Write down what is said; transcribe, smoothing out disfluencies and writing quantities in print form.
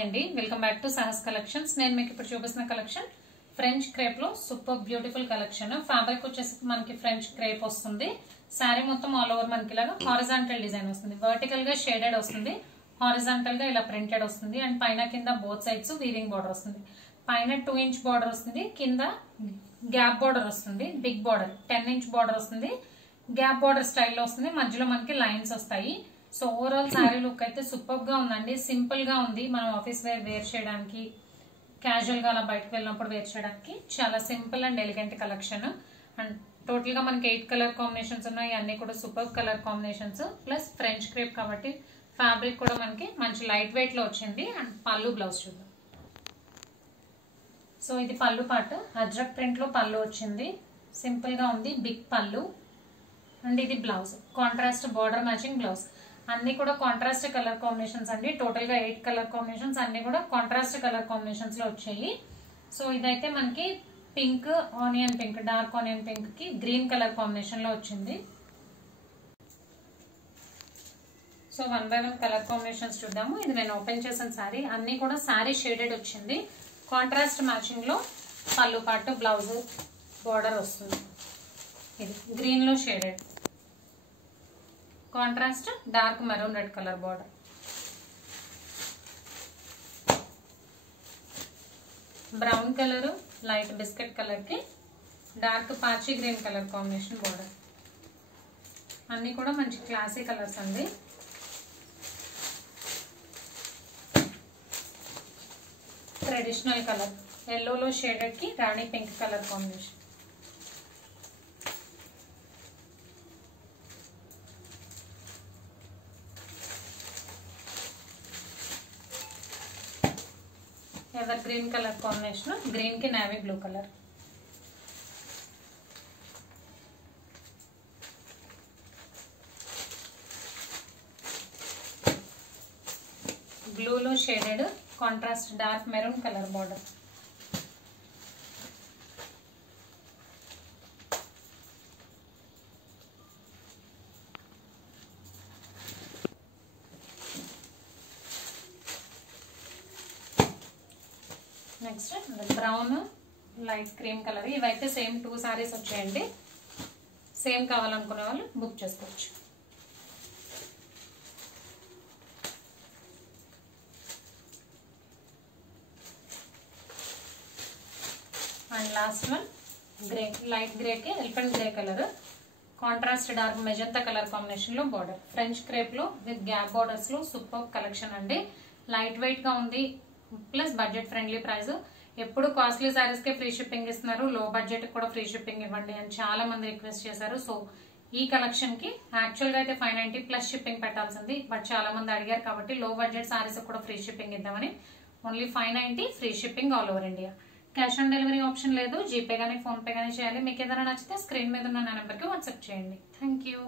Hi అండి, welcome back to Sahas collections. నేను మీకు ఇప్పుడు చూపిస్తున్న కలెక్షన్ ఫ్రెంచ్ క్రేప్ లో సూపర్ బ్యూటిఫుల్ కలెక్షన్. ఫ్యాబ్రిక్ వచ్చేసి మనకి ఫ్రెంచ్ క్రేప్ వస్తుంది. శారీ మొత్తం ఆల్ ఓవర్ మనకి ఇలాగా హారిజాంటల్ డిజైన్ వస్తుంది. వర్టికల్ గా షేడెడ్ వస్తుంది, హారిజాంటల్ గా ఇలా ప్రింటెడ్ వస్తుంది. అండ్ పైన కింద బోత్ సైడ్స్ వీవింగ్ బార్డర్ వస్తుంది. పైన 2 ఇంచ్ బార్డర్ వస్తుంది, కింద గ్యాప్ బార్డర్ వస్తుంది. బిగ్ బార్డర్ 10 ఇంచ్ బార్డర్ వస్తుంది. గ్యాప్ బార్డర్ స్టైల్లో వస్తుంది. మధ్యలో మనకి లైన్స్ వస్తాయి. సో ఓవరాల్ శారీ లుక్ అయితే సూపర్ గా ఉందండి. సింపుల్ గా ఉంది. మనం ఆఫీస్ వేర్ చేయడానికి, క్యాజువల్ గా అలా బయటకు వెళ్ళినప్పుడు వేర్ చేయడానికి చాలా simple and elegant collection. And total గా మనకి 8 కలర్ కాంబినేషన్స్ ఉన్నాయి. అన్ని కూడా super colour combinations. Plus French crepe కాబట్టి ఫ్యాబ్రిక్ కూడా మనకి మంచి లైట్ వెయిట్ లో వచ్చింది. అండ్ పళ్ళు బ్లౌజ్ చూద్దాం. సో ఇది పళ్ళు పార్ట్. అజ్రక్ ప్రింట్ లో పళ్ళు వచ్చింది. సింపుల్ గా ఉంది, బిగ్ పళ్ళు. అండ్ ఇది blouse, contrast border matching blouse. అన్ని కూడా కాంట్రాస్ట్ కలర్ కాంబినేషన్స్ అండి. టోటల్ గా 8 కలర్ కాంబినేషన్స్ అన్ని కూడా కాంట్రాస్ట్ కలర్ కాంబినేషన్స్ లో వచ్చాయి. సో ఇదైతే మనకి pink, onion pink, dark onion pink కి గ్రీన్ కలర్ కాంబినేషన్ లో వచ్చింది. సో 1 by 1 కలర్ కాంబినేషన్స్ చూద్దాము. ఇది నేను ఓపెన్ చేసిన శారీ. అన్ని కూడా శారీ షేడెడ్ వచ్చింది. కాంట్రాస్ట్ మ్యాచింగ్ లో పళ్ళు పాటు, బ్లౌజ్, బార్డర్ వస్తుంది. ఇది గ్రీన్ లో shaded, contrast dark maroon red colour border. Brown colour, light biscuit colour కి డార్క్ పాచి గ్రీన్ కలర్ కాంబినేషన్ బార్డర్. అన్ని కూడా మంచి క్లాసీ కలర్స్ అండి. ట్రెడిషనల్ కలర్ ఎల్లోలో షేడెడ్ కి రాణి pink colour combination. Ever green colour combination, green కి నేవీ బ్లూ కలర్. బ్లూలో shaded contrast dark maroon colour border. Next brown, light cream colour. ఇవైతే సేమ్ 2 సారీస్ వచ్చాయండి. సేమ్ కావాలనుకునే వాళ్ళు బుక్ చేసుకోవచ్చు. And last one grey, light grey కి elephant grey colour, contrast dark magenta colour combination లో border. French crepe లో with gap borders లో super collection అండి. లైట్ వెయిట్ గా ఉంది, ప్లస్ బడ్జెట్ ఫ్రెండ్లీ ప్రైస్. ఎప్పుడు కాస్ట్లీ సారీస్ కే ఫ్రీ షిప్పింగ్ ఇస్తున్నారు, లో బడ్జెట్ కూడా ఫ్రీ షిప్పింగ్ ఇవ్వండి అని చాలా మంది రిక్వెస్ట్ చేశారు. సో ఈ కలెక్షన్ కి యాక్చువల్ గా అయితే 590 ప్లస్ షిప్పింగ్ పెట్టాల్సింది. బట్ చాలా మంది అడిగారు కాబట్టి లో బడ్జెట్ సారీస్ కూడా ఫ్రీ షిప్పింగ్ ఇద్దామని only 590 free shipping all over India. Cash on delivery option లేదు. జీపే గానీ ఫోన్ పే గానీ చేయాలి. మీకు ఏదైనా నచ్చితే స్క్రీన్ మీద ఉన్న నా నెంబర్కి వాట్సాప్ చేయండి. Thank you.